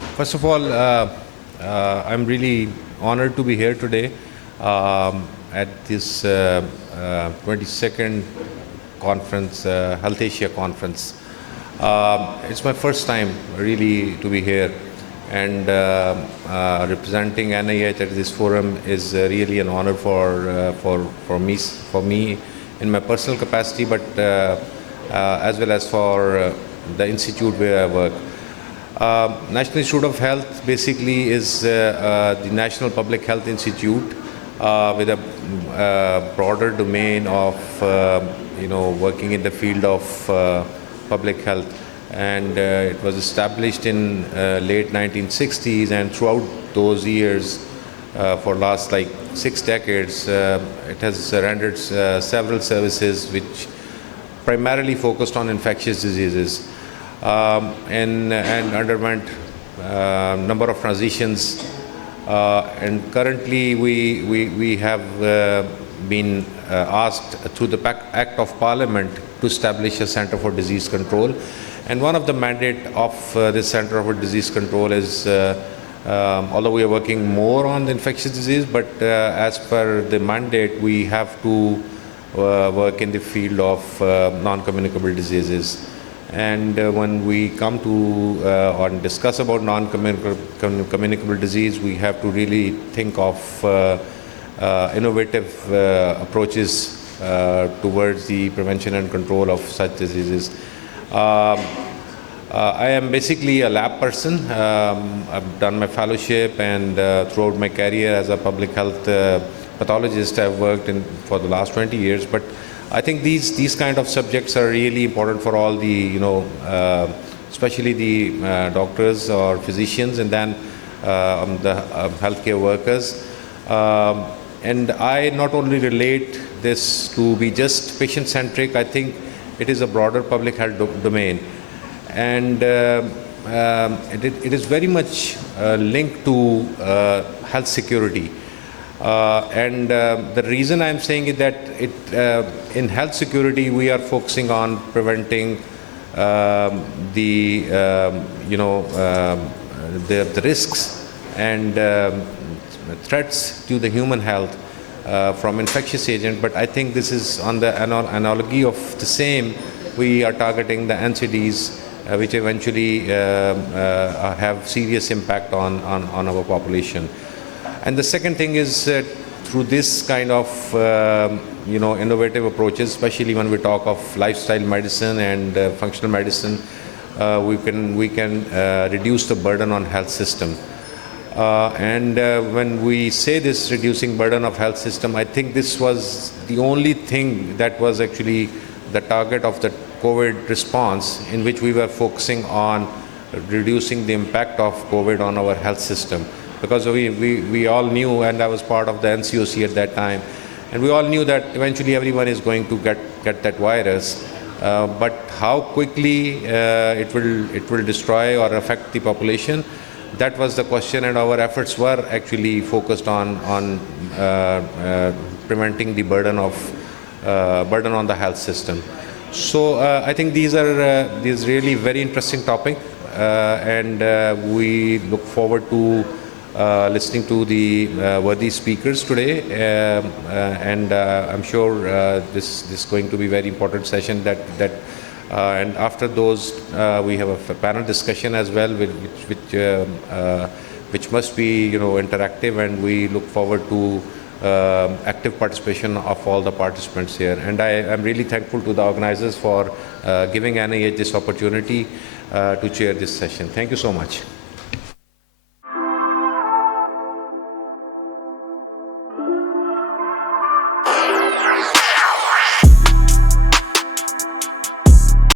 First of all, I'm really honored to be here today at this 22nd conference, Health Asia conference. It's my first time really to be here, and representing NIH at this forum is really an honor for me in my personal capacity, but as well as for the institute where I work. National Institute of Health basically is the National Public Health Institute with a broader domain of working in the field of public health, and it was established in late 1960s, and throughout those years for last like 6 decades it has rendered several services which primarily focused on infectious diseases. And underwent number of transitions, and currently we have been asked through the Act of Parliament to establish a Center for Disease Control, and one of the mandate of this Center for Disease Control is although we are working more on the infectious disease, but as per the mandate we have to work in the field of non-communicable diseases. And when we come to or discuss about non-communicable disease, we have to really think of innovative approaches towards the prevention and control of such diseases. I am basically a lab person. I've done my fellowship, and throughout my career as a public health pathologist, I've worked for the last 20 years. But I think these kind of subjects are really important for all the, especially the doctors or physicians, and then the healthcare workers. And I not only relate this to be just patient-centric, I think it is a broader public health domain. And it is very much linked to health security. The reason I'm saying is that in health security we are focusing on preventing the risks and threats to the human health from infectious agent. But I think this is on the analogy of the same. We are targeting the NCDs, which eventually have serious impact on our population. And the second thing is through this kind of innovative approaches, especially when we talk of lifestyle medicine and functional medicine, we can reduce the burden on health system. When we say this reducing burden of health system, I think this was the only thing that was actually the target of the COVID response, in which we were focusing on reducing the impact of COVID on our health system. Because we all knew, and I was part of the NCOC at that time, and we all knew that eventually everyone is going to get that virus, but how quickly it will destroy or affect the population, that was the question, and our efforts were actually focused on preventing the burden on the health system. So I think these really very interesting topic, and we look forward to listening to the worthy speakers today, and I'm sure this is going to be a very important session. And after those, we have a panel discussion as well, which must be interactive, and we look forward to active participation of all the participants here. And I am really thankful to the organizers for giving NIH this opportunity to chair this session. Thank you so much.